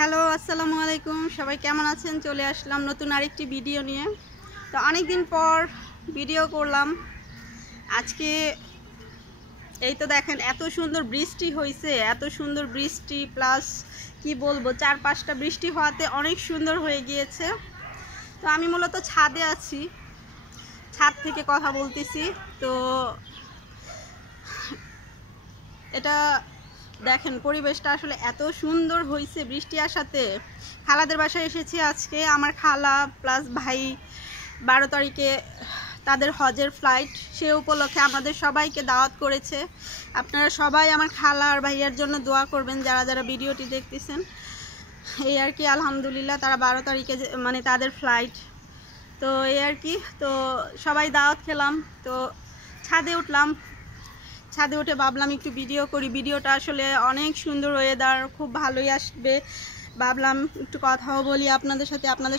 Hello, আসসালামু আলাইকুম। সবাই কেমন আছেন? চলে আসলাম নতুন আরেকটি ভিডিও নিয়ে। তো অনেক দিন পর ভিডিও করলাম আজকে। এই তো দেখেন, এত সুন্দর বৃষ্টি হয়েছে, এত সুন্দর বৃষ্টি, প্লাস কি বলবো, 4-5টা বৃষ্টি হওয়াতে অনেক সুন্দর হয়ে গিয়েছে। তো আমি মূলত ছাদে আছি, ছাদ থেকে কথা বলতেছি। তো এটা দেখেন, পরিবেশটা আসলে এত সুন্দর হয়েছে বৃষ্টি আসাতে। খালাদের বাসায় এসেছি আজকে। আমার খালা প্লাস ভাই 12 তারিখে তাদের হজের ফ্লাইট, সে উপলক্ষে আমাদের সবাইকে দাওয়াত করেছে। আপনারা সবাই আমার খালা আর ভাইয়ার জন্য দোয়া করবেন, যারা যারা ভিডিওটি দেখতেছেন। এই আর কি, আলহামদুলিল্লাহ তারা 12 তারিখে মানে তাদের ফ্লাইট। তো এই আর কি, তো সবাই দাওয়াত খেলাম। তো ছাদে উঠলাম, ছাদে উঠে ভাবলাম একটু ভিডিও করি। ভিডিওটা আসলে অনেক সুন্দর, ওয়েদার খুব ভালোই আসবে। ভাবলাম একটু কথাও বলি আপনাদের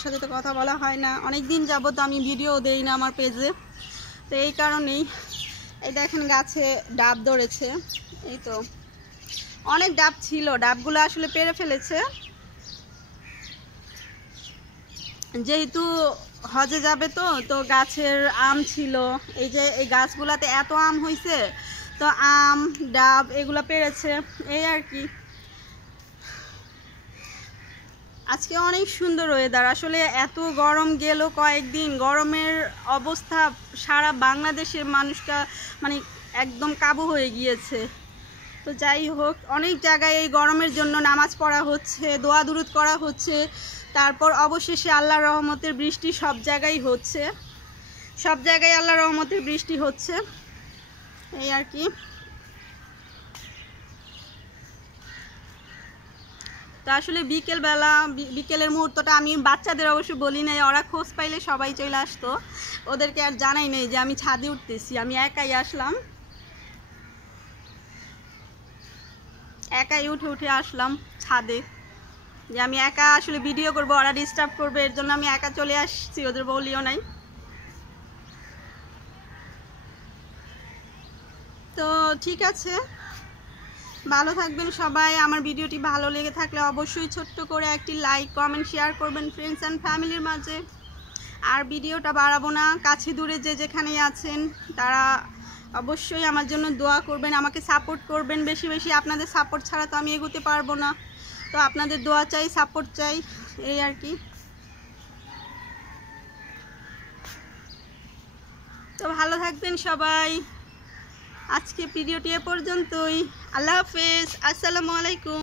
সাথে তো কথা বলা হয় না অনেক দিন যাবত, আমি ভিডিও দেই না আমার পেজে। তো এই কারণেই এই দেখেন, গাছে ডাব ধরেছে। এই তো অনেক ডাব ছিল, ডাবগুলো আসলে পেড়ে ফেলেছে। যেহেতু হজে যাবে তো গাছের আম ছিল, এই যে এই গাছগুলাতে এত আম হয়েছে, তো আম ডাব এগুলো পেরেছে। এই আর কি, আজকে অনেক সুন্দর ওয়েদার। আসলে এত গরম গেল কয়েকদিন, গরমের অবস্থা সারা বাংলাদেশের মানুষটা মানে একদম কাবু হয়ে গিয়েছে। তো যাই হোক, অনেক জায়গায় এই গরমের জন্য নামাজ পড়া হচ্ছে, দোয়া দুরুদ করা হচ্ছে। তারপর অবশেষে আল্লাহর রহমতের বৃষ্টি সব জায়গায় হচ্ছে, সব জায়গায় আল্লাহর রহমতের বৃষ্টি হচ্ছে। এই আর কি, তো আসলে বিকেলের মুহূর্তটা আমি বাচ্চাদের অবশ্য বলি নাই, ওরা খোঁজ পাইলে সবাই চলে আসতো। ওদেরকে আর জানাই নেই যে আমি ছাদে উঠতেছি, আমি একাই আসলাম, একাই উঠে আসলাম ছাদে, যে আমি একা আসলে ভিডিও করব, ওরা ডিস্টার্ব করবে, এর জন্য আমি একা চলে আসছি, ওদের বলিও নাই। তো ঠিক আছে, ভালো থাকবেন সবাই। আমার ভিডিওটি ভালো লেগে থাকলে অবশ্যই ছোট্ট করে একটি লাইক, কমেন্ট, শেয়ার করবেন ফ্রেন্ডস অ্যান্ড ফ্যামিলির মাঝে। আর ভিডিওটা বাড়াবো না, কাছে দূরে যে যেখানেই আছেন তারা অবশ্যই আমার জন্য দোয়া করবেন, আমাকে সাপোর্ট করবেন বেশি বেশি। আপনাদের সাপোর্ট ছাড়া তো আমি এগোতে পারবো না। তো আপনাদের দোয়া চাই, সাপোর্ট চাই, এই আর কি। তো ভালো থাকবেন সবাই। আজকে ভিডিওটি এ পর্যন্তই। আল্লাহ হাফেজ, আসসালামু আলাইকুম।